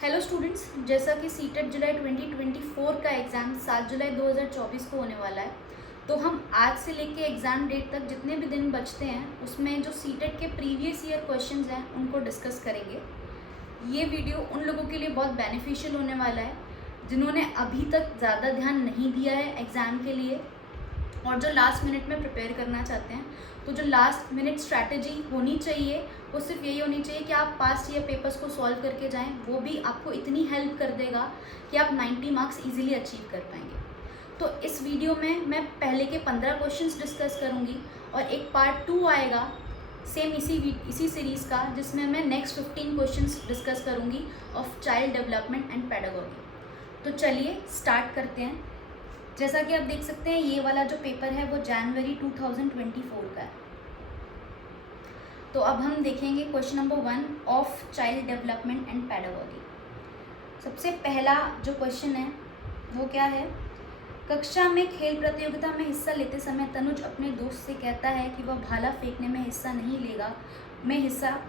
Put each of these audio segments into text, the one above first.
Hello students, जैसा कि CTET जुलाई 2024 का एग्ज़ाम 7 जुलाई 2024 को होने वाला है, तो हम आज से लेके एग्ज़ाम डेट तक जितने भी दिन बचते हैं उसमें जो सीटेट के प्रीवियस ईयर क्वेश्चंस हैं उनको डिस्कस करेंगे। ये वीडियो उन लोगों के लिए बहुत बेनिफिशियल होने वाला है जिन्होंने अभी तक ज़्यादा ध्यान नहीं दिया है एग्ज़ाम के लिए और जो लास्ट मिनट में प्रिपेयर करना चाहते हैं। तो जो लास्ट मिनट स्ट्रैटेजी होनी चाहिए वो सिर्फ यही होनी चाहिए कि आप पास्ट ईयर पेपर्स को सॉल्व करके जाएं। वो भी आपको इतनी हेल्प कर देगा कि आप 90 मार्क्स इजीली अचीव कर पाएंगे। तो इस वीडियो में मैं पहले के 15 क्वेश्चंस डिस्कस करूंगी और एक पार्ट 2 आएगा सेम इसी सीरीज़ का, जिसमें मैं नेक्स्ट 15 क्वेश्चंस डिस्कस करूंगी of child development and pedagogy. तो चलिए स्टार्ट करते हैं। जैसा कि आप देख सकते हैं ये वाला जो पेपर है वो जनवरी 2024 का है। तो अब हम देखेंगे question number 1 of child development and pedagogy. सबसे पहला जो क्वेश्चन है वो क्या है? कक्षा में खेल प्रतियोगिता में हिस्सा लेते समय तनुज अपने दोस्त से कहता है कि वह भाला फेंकने में हिस्सा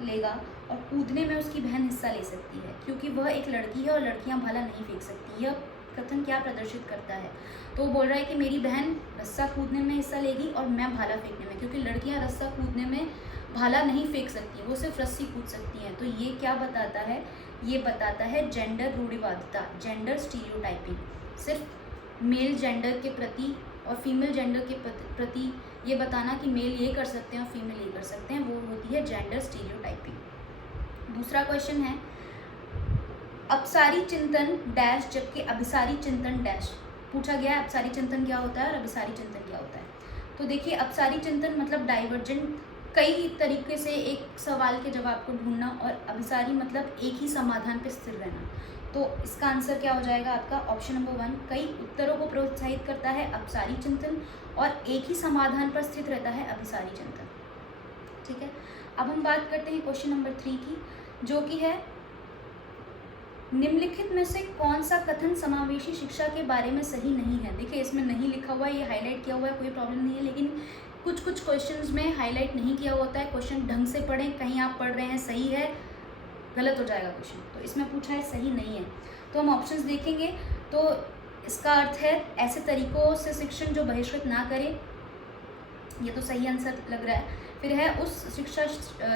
लेगा और कूदने में उसकी बहन हिस्सा ले सकती है क्योंकि वह एक लड़की है और लड़कियां भाला नहीं फेंक सकती। यह कथन क्या प्रदर्शित करता है? तो वो बोल रहा है कि मेरी बहन रस्सा कूदने में हिस्सा लेगी और मैं भाला फेंकने में, क्योंकि लड़कियां रस्सा कूदने में भाला नहीं फेंक सकती, वो सिर्फ रस्सी कूद सकती हैं। तो ये क्या बताता है? ये बताता है जेंडर रूढ़िवादिता, जेंडर स्टीरियोटाइपिंग। सिर्फ मेल जेंडर के प्रति और फीमेल जेंडर के प्रति ये बताना कि मेल ये कर सकते हैं और फीमेल ये कर सकते हैं, वो होती है जेंडर स्टीरियोटाइपिंग। दूसरा क्वेश्चन है अपसारी चिंतन डैश जबकि अभिसारी चिंतन डैश। पूछा गया है अपसारी चिंतन क्या होता है और अभिसारी चिंतन क्या होता है। तो देखिए, अपसारी चिंतन मतलब डाइवर्जेंट, कई तरीके से एक सवाल के जवाब को ढूंढना, और अभिसारी मतलब एक ही समाधान पर स्थिर रहना। तो इसका आंसर क्या हो जाएगा आपका? Option number 1। कई उत्तरों को प्रोत्साहित करता है अपसारी चिंतन और एक ही समाधान पर स्थित रहता है अभिसारी चिंतन। ठीक है, अब हम बात करते हैं क्वेश्चन नंबर 3 की, जो कि है निम्नलिखित में से कौन सा कथन समावेशी शिक्षा के बारे में सही नहीं है? देखिए, इसमें नहीं लिखा हुआ है, ये हाईलाइट किया हुआ है, कोई प्रॉब्लम नहीं है, लेकिन कुछ क्वेश्चंस में हाईलाइट नहीं किया होता है। क्वेश्चन ढंग से पढ़ें, कहीं आप पढ़ रहे हैं सही है, गलत हो जाएगा क्वेश्चन। तो इसमें पूछा है सही नहीं है, तो हम ऑप्शंस देखेंगे। तो इसका अर्थ है ऐसे तरीकों से शिक्षण जो बहिष्कृत ना करे, ये तो सही आंसर लग रहा है। फिर है उस शिक्षा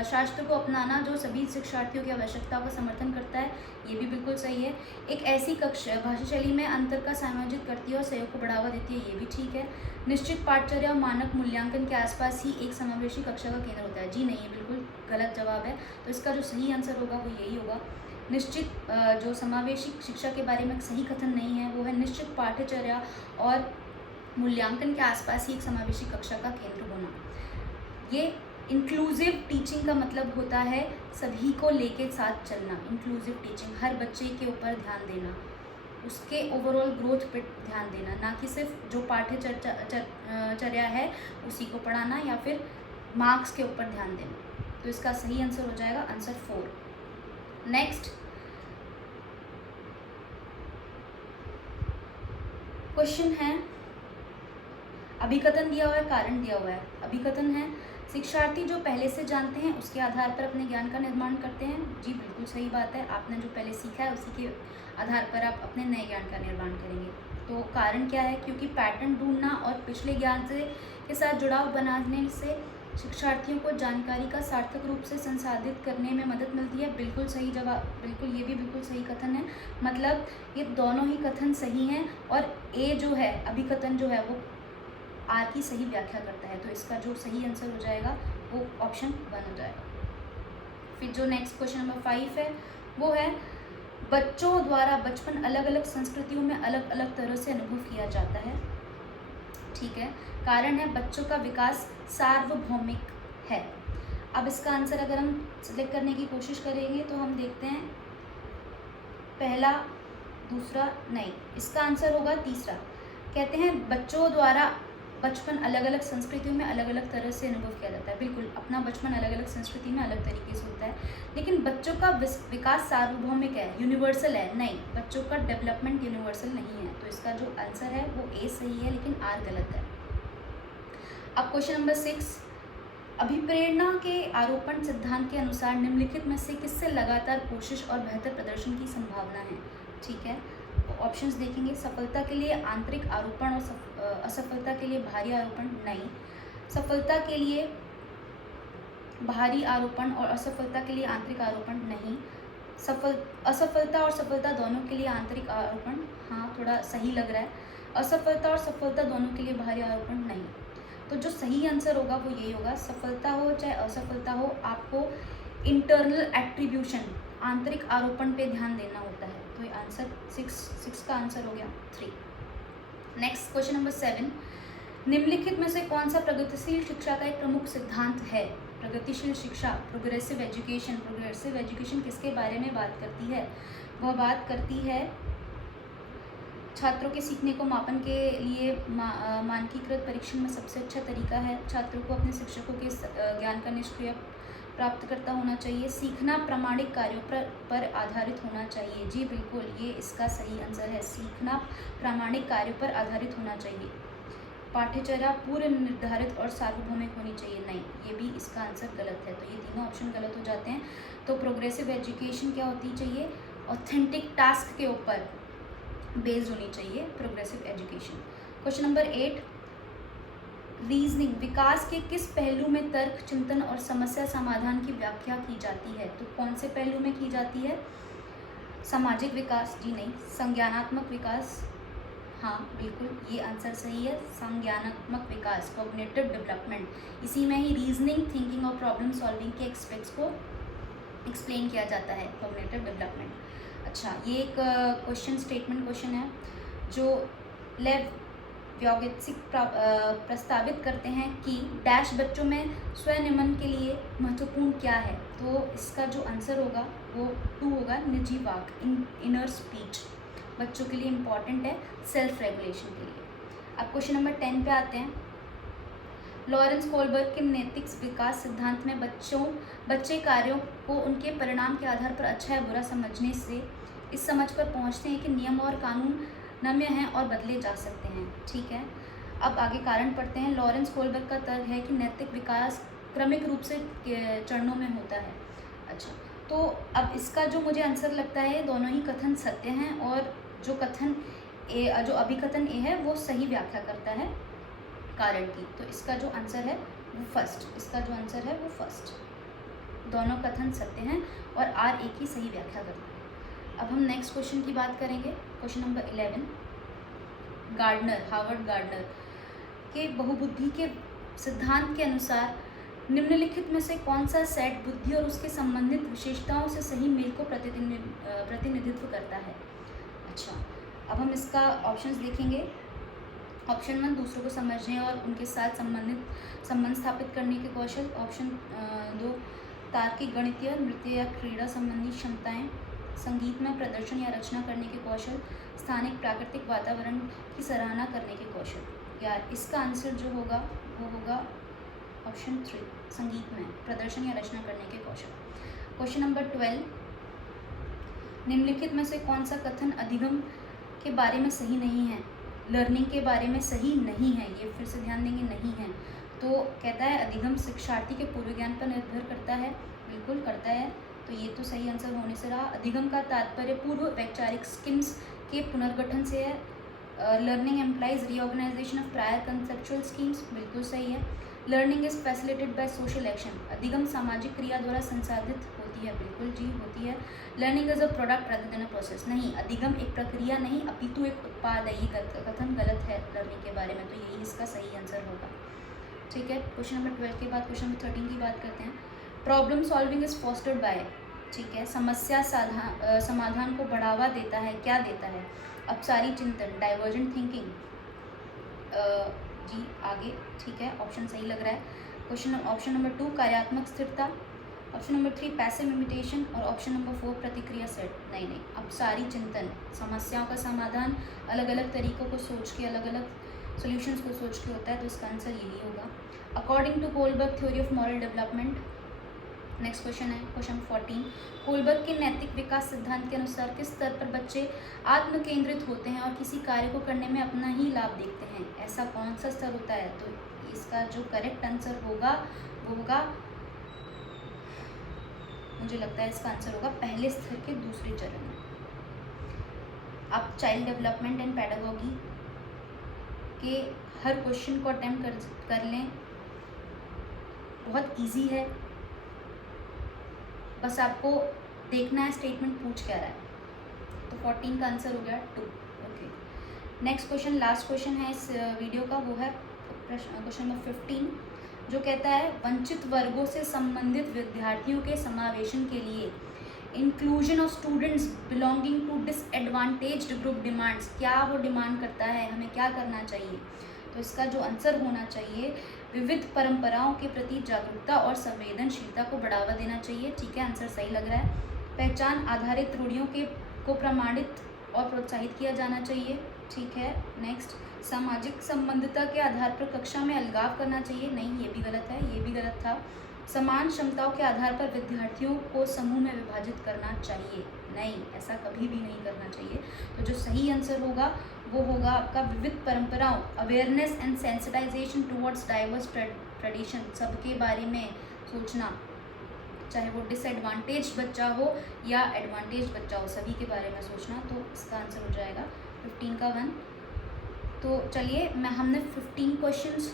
शास्त्र को अपनाना जो सभी शिक्षार्थियों की आवश्यकता का समर्थन करता है, ये भी बिल्कुल सही है। एक ऐसी कक्षा भाषा शैली में अंतर का समायोजित करती है और सहयोग को बढ़ावा देती है, ये भी ठीक है। निश्चित पाठचर्या और मानक मूल्यांकन के आसपास ही एक समावेशी कक्षा का केंद्र होता है, जी नहीं, ये बिल्कुल गलत जवाब है। तो इसका जो सही आंसर होगा वो यही होगा। निश्चित जो समावेशी शिक्षा के बारे में सही कथन नहीं है वो है निश्चित पाठचर्या और मूल्यांकन के आसपास ही एक समावेशी कक्षा का केंद्र होना। ये इंक्लूसिव टीचिंग का मतलब होता है सभी को लेके साथ चलना। इंक्लूसिव टीचिंग, हर बच्चे के ऊपर ध्यान देना, उसके ओवरऑल ग्रोथ पे ध्यान देना, ना कि सिर्फ जो पाठ्यचर्या है उसी को पढ़ाना या फिर मार्क्स के ऊपर ध्यान देना। तो इसका सही आंसर हो जाएगा आंसर 4। नेक्स्ट क्वेश्चन है, अभिकथन दिया हुआ है, कारण दिया हुआ है। अभिकथन है शिक्षार्थी जो पहले से जानते हैं उसके आधार पर अपने ज्ञान का निर्माण करते हैं, जी बिल्कुल सही बात है। आपने जो पहले सीखा है उसी के आधार पर आप अपने नए ज्ञान का निर्माण करेंगे। तो कारण क्या है? क्योंकि पैटर्न ढूंढना और पिछले ज्ञान से के साथ जुड़ाव बनाने से शिक्षार्थियों को जानकारी का सार्थक रूप से संसाधित करने में मदद मिलती है, बिल्कुल सही जवाब, बिल्कुल ये भी बिल्कुल सही कथन है। मतलब ये दोनों ही कथन सही हैं और ए जो है अभिकथन जो है वो आर की सही व्याख्या करता है। तो इसका जो सही आंसर हो जाएगा वो ऑप्शन 1 हो जाएगा। फिर जो नेक्स्ट क्वेश्चन नंबर 5 है वो है बच्चों द्वारा बचपन अलग अलग संस्कृतियों में अलग अलग तरह से अनुभव किया जाता है। ठीक है, कारण है बच्चों का विकास सार्वभौमिक है। अब इसका आंसर अगर हम सिलेक्ट करने की कोशिश करेंगे तो हम देखते हैं पहला, दूसरा नहीं, इसका आंसर होगा तीसरा। कहते हैं बच्चों द्वारा बचपन अलग अलग संस्कृतियों में अलग अलग तरह से अनुभव किया जाता है। बिल्कुल, अपना बचपन अलग अलग संस्कृति में अलग तरीके से होता है, लेकिन बच्चों का विकास सार्वभौमिक है, यूनिवर्सल है, नहीं, बच्चों का डेवलपमेंट यूनिवर्सल नहीं है। तो इसका जो आंसर है वो ए सही है, लेकिन आर गलत है। अब क्वेश्चन नंबर 6, अभिप्रेरणा के आरोपण सिद्धांत के अनुसार निम्नलिखित में से किससे लगातार कोशिश और बेहतर प्रदर्शन की संभावना है। ठीक है, ऑप्शंस देखेंगे। सफलता के लिए आंतरिक आरोपण और असफलता के लिए बाहरी आरोपण नहीं। सफलता के लिए बाहरी आरोपण और असफलता के लिए आंतरिक आरोपण नहीं। असफलता और सफलता दोनों के लिए आंतरिक आरोपण, हाँ थोड़ा सही लग रहा है। असफलता और सफलता दोनों के लिए बाहरी आरोपण नहीं। तो जो सही आंसर होगा वो यही होगा, सफलता हो चाहे असफलता हो, आपको इंटरनल एट्रीब्यूशन, आंतरिक आरोपण पे ध्यान देना होता है। तो ये आंसर 6 का आंसर हो गया 3। नेक्स्ट क्वेश्चन नंबर 7, निम्नलिखित में से कौन सा प्रगतिशील शिक्षा का एक प्रमुख सिद्धांत है। प्रगतिशील शिक्षा, प्रोग्रेसिव एजुकेशन। प्रोग्रेसिव एजुकेशन किसके बारे में बात करती है? वह बात करती है छात्रों के सीखने को मापन के लिए मानकीकृत परीक्षण में सबसे अच्छा तरीका है। छात्रों को अपने शिक्षकों के ज्ञान का निष्क्रिय प्राप्तकर्ता होना चाहिए। सीखना प्रामाणिक कार्यों पर आधारित होना चाहिए। जी बिल्कुल, ये इसका सही आंसर है। सीखना प्रामाणिक कार्यों पर आधारित होना चाहिए। पाठ्यचर्या पूर्व निर्धारित और सार्वभौमिक होनी चाहिए। नहीं, ये भी इसका आंसर गलत है। तो ये तीनों ऑप्शन गलत हो जाते हैं। तो प्रोग्रेसिव एजुकेशन क्या होती चाहिए? ऑथेंटिक टास्क के ऊपर बेस्ड होनी चाहिए progressive education. Question number 8, reasoning, विकास के किस पहलू में तर्क, चिंतन और समस्या समाधान की व्याख्या की जाती है? तो कौन से पहलू में की जाती है? सामाजिक विकास? जी नहीं। संज्ञानात्मक विकास? हाँ बिल्कुल, ये आंसर सही है। संज्ञानात्मक विकास, कॉग्निटिव डेवलपमेंट, इसी में ही रीजनिंग, थिंकिंग और प्रॉब्लम सॉल्विंग के एस्पेक्ट्स को एक्सप्लेन किया जाता है, कॉग्निटिव डेवलपमेंट। अच्छा, ये एक क्वेश्चन स्टेटमेंट क्वेश्चन है जो लेव व्योगेत्सिक प्रस्तावित करते हैं कि डैश बच्चों में स्वनियमन के लिए महत्वपूर्ण क्या है। तो इसका जो आंसर होगा वो 2 होगा, निजी वाक, इनर स्पीच बच्चों के लिए इम्पॉर्टेंट है, सेल्फ रेगुलेशन के लिए। अब क्वेश्चन नंबर 10 पे आते हैं। लॉरेंस कोलबर्ग के नैतिक विकास सिद्धांत में बच्चे कार्यों को उनके परिणाम के आधार पर अच्छा या बुरा समझने से इस समझ पर पहुंचते हैं कि नियम और कानून नम्य हैं और बदले जा सकते हैं। ठीक है, अब आगे कारण पढ़ते हैं। लॉरेंस कोलबर्ग का तर्क है कि नैतिक विकास क्रमिक रूप से चरणों में होता है। अच्छा, तो अब इसका जो मुझे आंसर लगता है, दोनों ही कथन सत्य हैं और जो अभिकथन ए है वो सही व्याख्या करता है कारण की। तो इसका जो आंसर है वो फर्स्ट, इसका जो आंसर है वो फर्स्ट। दोनों कथन सत्य हैं और आर एक ही सही व्याख्या करता है। अब हम नेक्स्ट क्वेश्चन की बात करेंगे। क्वेश्चन नंबर 11, हार्वर्ड गार्डनर के बहुबुद्धि के सिद्धांत के अनुसार निम्नलिखित में से कौन सा सेट बुद्धि और उसके संबंधित विशेषताओं से सही मेल को प्रतिनिधित्व करता है। अच्छा, अब हम इसका ऑप्शंस देखेंगे। ऑप्शन 1, दूसरों को समझने और उनके साथ संबंध स्थापित करने के कौशल। ऑप्शन 2, तार्किक, गणितीय, नृत्य या क्रीड़ा संबंधी क्षमताएं। संगीत में प्रदर्शन या रचना करने के कौशल। स्थानिक प्राकृतिक वातावरण की सराहना करने के कौशल। यार इसका आंसर जो होगा वो होगा ऑप्शन 3, संगीत में प्रदर्शन या रचना करने के कौशल। क्वेश्चन नंबर 12, निम्नलिखित में से कौन सा कथन अधिगम के बारे में सही नहीं है? लर्निंग के बारे में सही नहीं है। ये फिर से ध्यान देंगे, नहीं है। तो कहता है अधिगम शिक्षार्थी के पूर्व ज्ञान पर निर्भर करता है। बिल्कुल करता है, तो ये तो सही आंसर होने से रहा। अधिगम का तात्पर्य पूर्व वैचारिक स्किम्स के पुनर्गठन से है। Learning employs reorganization of prior conceptual schemes, बिल्कुल सही है। Learning is facilitated by social action, अधिगम सामाजिक क्रिया द्वारा संसाधित होती है। बिल्कुल जी होती है। Learning is a product rather than a process, नहीं, अधिगम एक प्रक्रिया नहीं अपितु एक उत्पाद है। ये कथन गलत है लर्निंग के बारे में, तो यही इसका सही आंसर होगा। ठीक है, क्वेश्चन नंबर 12 के बाद क्वेश्चन नंबर 13 की बात करते हैं। Problem solving is fostered by, ठीक है, समस्या समाधान को बढ़ावा देता है, क्या देता है? अपसारी चिंतन, डाइवर्जेंट थिंकिंग। जी आगे, ठीक है, ऑप्शन सही लग रहा है। ऑप्शन नंबर 2, कार्यात्मक स्थिरता। Option number 3, passive imitation. और ऑप्शन नंबर 4, प्रतिक्रिया सेट। नहीं, अपसारी चिंतन, समस्याओं का समाधान अलग अलग तरीकों को सोच के, अलग अलग सॉल्यूशंस को सोच के होता है, तो इसका आंसर यही होगा। According to Kohlberg theory of moral development. Next question है क्वेश्चन 14, कोलबर्ग के नैतिक विकास सिद्धांत के अनुसार किस स्तर पर बच्चे आत्म केंद्रित होते हैं और किसी कार्य को करने में अपना ही लाभ देखते हैं? ऐसा कौन सा स्तर होता है? तो इसका जो करेक्ट आंसर होगा वो होगा, मुझे लगता है इसका आंसर होगा पहले स्तर के दूसरे चरण में। आप चाइल्ड डेवलपमेंट एंड पैडागोगी के हर क्वेश्चन को अटेम्प्ट कर लें, बहुत इजी है, बस आपको देखना है स्टेटमेंट पूछ क्या रहा है। तो 14 का आंसर हो गया 2। Okay, next question, last question है इस वीडियो का, वो है क्वेश्चन नंबर 15, जो कहता है वंचित वर्गों से संबंधित विद्यार्थियों के समावेशन के लिए inclusion of students belonging to disadvantaged group demands, क्या वो डिमांड करता है, हमें क्या करना चाहिए। तो इसका जो आंसर होना चाहिए, विविध परंपराओं के प्रति जागरूकता और संवेदनशीलता को बढ़ावा देना चाहिए। ठीक है, आंसर सही लग रहा है। पहचान आधारित रूढ़ियों को प्रमाणित और प्रोत्साहित किया जाना चाहिए। ठीक है, नेक्स्ट, सामाजिक संबंधता के आधार पर कक्षा में अलगाव करना चाहिए, नहीं ये भी गलत है, ये भी गलत था। समान क्षमताओं के आधार पर विद्यार्थियों को समूह में विभाजित करना चाहिए, नहीं, ऐसा कभी भी नहीं करना चाहिए। तो जो सही आंसर होगा वो होगा आपका विविध परंपराओं, awareness and sensitization towards diverse tradition, सबके बारे में सोचना, चाहे वो डिसएडवांटेज बच्चा हो या एडवांटेज बच्चा हो, सभी के बारे में सोचना। तो इसका आंसर हो जाएगा 15 का 1। तो चलिए, हमने 15 क्वेश्चंस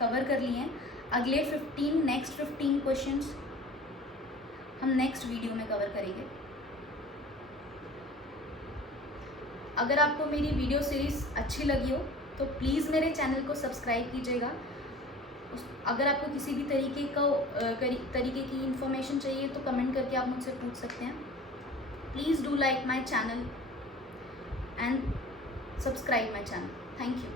कवर कर लिए हैं। अगले 15 नेक्स्ट 15 क्वेश्चंस हम नेक्स्ट वीडियो में कवर करेंगे। अगर आपको मेरी वीडियो सीरीज़ अच्छी लगी हो तो प्लीज़ मेरे चैनल को सब्सक्राइब कीजिएगा। अगर आपको किसी भी तरीके की इन्फॉर्मेशन चाहिए तो कमेंट करके आप मुझसे पूछ सकते हैं। Please do like my channel and subscribe my channel. Thank you.